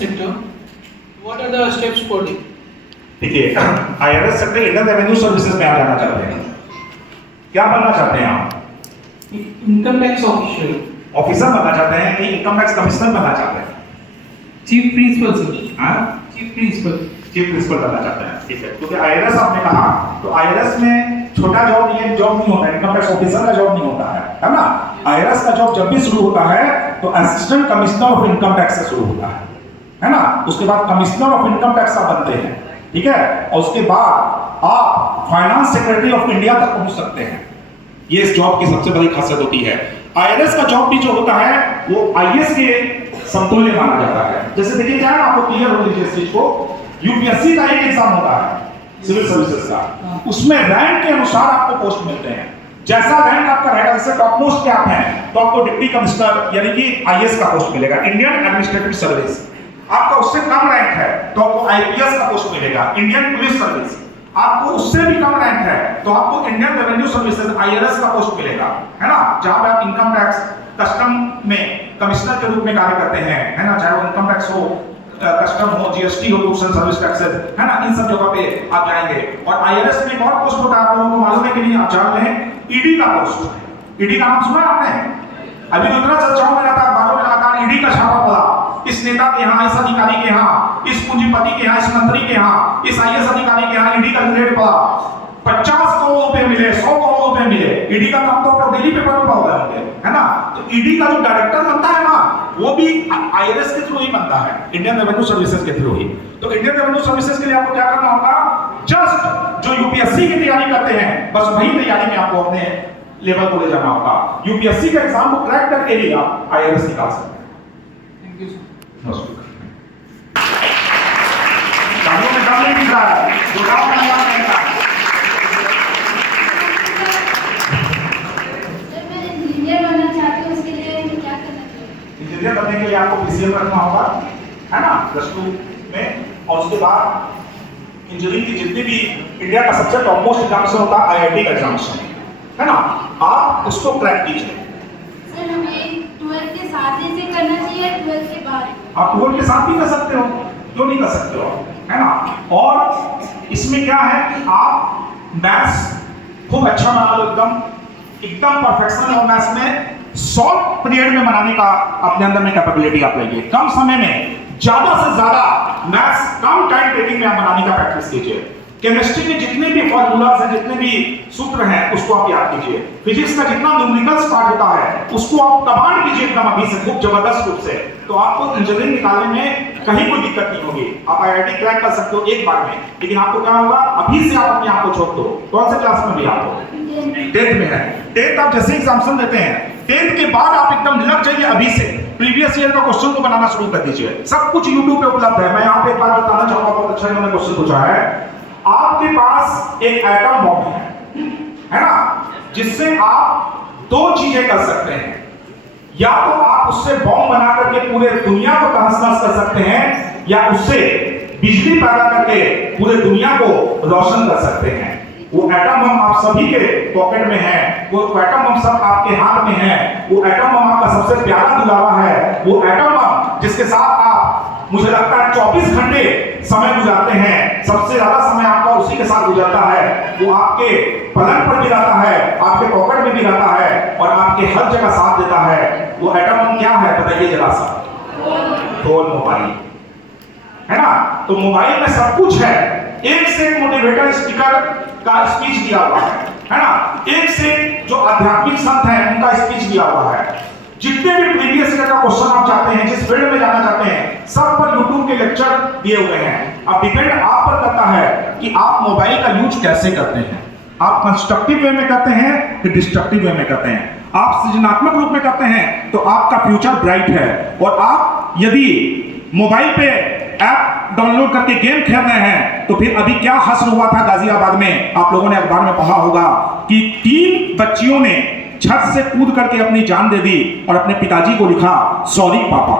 sector, what are the steps for it? देखिए, IRS sector Indian revenue services में आप जाना चाहते हैं, क्या बनना चाहते हैं आप? Income tax official, ऑफिसर बनना चाहते हैं कि इनकम टैक्स कमिश्नर बनना चाहते हैं? chief principal sir, हाँ, chief principal. चीफ प्रिंसिपल बनना चाहते हैं, ठीक है। क्योंकि IRS आपने कहा, तो IRS में छोटा जॉब ये जॉब नहीं होता है, इनकम टैक्स ऑफिसर का जॉब नहीं होता है ना? IRS का जॉब जब भी शुरू होता है तो assistant commissioner of income tax से शुरू होता है ना? उसके बाद कमिश्नर ऑफ इनकम टैक्स आप बनते हैं, ठीक है, और उसके बाद आप फाइनेंस सेक्रेटरी ऑफ इंडिया तक पहुंच सकते हैं। ये इस जॉब की सबसे बड़ी खासियत होती है। IRS का जॉब भी जो होता है वो IAS के समतुल्य माना जाता है। जैसे देखिए, क्या है, आपको क्लियर हो लीजिए इस चीज को, यूपीएससी का एक एग्जाम होता है सिविल सर्विसेज का, उसमें रैंक के अनुसार आपको पोस्ट मिलते हैं। जैसा रैंक आपका रहेगा, जैसे टॉप मोस्ट पे आप हैं तो आपको डिप्टी कमिश्नर यानी कि IAS का पोस्ट मिलेगा, इंडियन एडमिनिस्ट्रेटिव सर्विस। आपका उससे कम रैंक है तो आपको IPS का पोस्ट मिलेगा, इंडियन पुलिस सर्विस। आपको उससे भी कम रैंक है तो आपको इंडियन रेवेन्यू सर्विसेज IRS का पोस्ट मिलेगा, है ना? जहां पे आप इनकम टैक्स कस्टम में कमिश्नर के रूप में कार्य करते हैं, है ना? चाहे वो इनकम टैक्स हो, कस्टम हो, GST हो, गुड्स एंड सर्विस टैक्सेस, है ना? इन सब जगह पे आप जाएंगे। और IRS में एक और पोस्ट होता है, आप लोगों को मालूम है कि नहीं, आप जान लें, ED का पोस्ट। ED का नाम सुना आपने? अभी तो इतना चर्चाओं में रहता है, अखबारों में लगातार ED का छापा पड़ा, इस नेता के यहाँ, इस अधिकारी के यहाँ, इस पूंजीपति के यहाँ, इस मंत्री के यहाँ, इस IAS अधिकारी के यहाँ ED का रेट पड़ा, 50 करोड़ रुपए मिले, 100 करोड़ रुपए मिले। ED का काम तो आपको डेली पेपर में पढ़ा होंगे, है ना? तो ED का जो डायरेक्टर बनता है ना, वो भी IRS के थ्रू ही बनता है, इंडियन रेवेन्यू सर्विसेज के थ्रू ही। तो इंडियन रेवेन्यू सर्विसेज के लिए आपको क्या करना होगा? जस्ट जो यूपीएससी की तैयारी करते हैं, बस वही तैयारी में आपको अपने लेवल को ले जाना होगा। यूपीएससी का एग्जाम को क्रैक करके ही आप IRS निकाल सकते हैं। Thank you sir. कानून में काम नहीं दिख रहा है, जो काम करना है। इंजीनियर बनने के लिए आपको PCM रखना होगा, है ना, +2 में, और उसके बाद इंजीनियरिंग की जितनी भी इंडिया का सबसे टॉप मोस्ट एग्जामिनेशन होता है IIT का एग्जामिनेशन, है ना? आप उसको क्रैक कीजिए। सर, हमें 12th के साथ ही से करना चाहिए, 12th के बाद? आप 12th के साथ भी कर सकते हो, क्यों नहीं कर सकते हो, है ना? और इसमें क्या है कि आप मैथ्स खूब अच्छा बना लो, एकदम परफेक्शन हो मैथ्स में, शॉर्ट पीरियड में बनाने का अपने अंदर में कैपेबिलिटी आप लाइए। कम समय में ज्यादा से ज्यादा मैथ्स कम टाइम टेकिंग में आप बनाने का प्रैक्टिस कीजिए। केमिस्ट्री के जितने भी फॉर्मूलाज हैं, जितने भी सूत्र हैं, उसको आप याद कीजिए। फिजिक्स का जितना न्यूमेरिकल्स पार्ट होता है, उसको आप कमांड कीजिए एकदम अभी से, खूब जबरदस्त रूप से, तो आपको इंजीनियरिंग निकालने में कहीं कोई दिक्कत नहीं होगी। आप IIT क्रैक कर सकते हो एक बार में, लेकिन आपको क्या होगा, अभी से आप अपने आप को छोड़ दो। कौन से क्लास में भी आप हो? 10th में है। 10th आप जैसे एग्जामिनेशन देते हैं, 10th के बाद आप एकदम लग जाइए अभी से, प्रीवियस ईयर का क्वेश्चन को बनाना शुरू कर दीजिए। सब कुछ YouTube पे उपलब्ध है। मैं यहाँ पे एक बात बताना चाहूंगा, बहुत अच्छा इन्होंने क्वेश्चन पूछा है। आपके पास एक एटम बॉम्ब है ना, जिससे आप 2 चीजें कर सकते हैं। या तो आप उससे बॉम्ब बना करके पूरे दुनिया को तहस-नहस कर सकते हैं, या उससे बिजली पैदा करके पूरे दुनिया को रोशन कर सकते हैं। वो एटम बम आप सभी के पॉकेट में है, वो एटम बम सब आपके हाथ में है, वो एटम बम आपका सबसे प्यारा दुलारा है, वो एटम बम जिसके साथ आप, मुझे लगता है, 24 घंटे समय गुजारते हैं, सबसे ज्यादा समय आपका उसी के साथ गुजरता है। वो आपके पलंग पर भी रहता है, आपके पॉकेट में भी रहता है, और आपके हर जगह साथ देता है। वो एटम बम क्या है बताइए जरा सा? फोन, मोबाइल, है ना? तो मोबाइल में सब कुछ है। एक से एक मोटिवेटर स्पीकर का स्पीच दिया हुआ है ना? एक से जो आध्यात्मिक संत हैं उनका स्पीच दिया हुआ है। जितने भी प्रीवियस ईयर का क्वेश्चन आप चाहते हैं, जिस फील्ड में जाना चाहते हैं, सब पर YouTube के लेक्चर दिए हुए हैं। अब डिपेंड आप पर करता है कि आप मोबाइल का यूज कैसे करते हैं। आप कंस्ट्रक्टिव वे में करते हैं कि डिस्ट्रक्टिव वे में करते हैं। आप सृजनात्मक रूप में करते हैं तो आपका फ्यूचर ब्राइट है। और आप यदि मोबाइल पे ऐप डाउनलोड करके गेम खेल रहे हैं तो फिर अभी क्या हश्र हुआ था गाजियाबाद में, आप लोगों ने अखबार में पढ़ा होगा कि 3 बच्चियों ने छत से कूद करके अपनी जान दे दी और अपने पिताजी को लिखा, सॉरी पापा।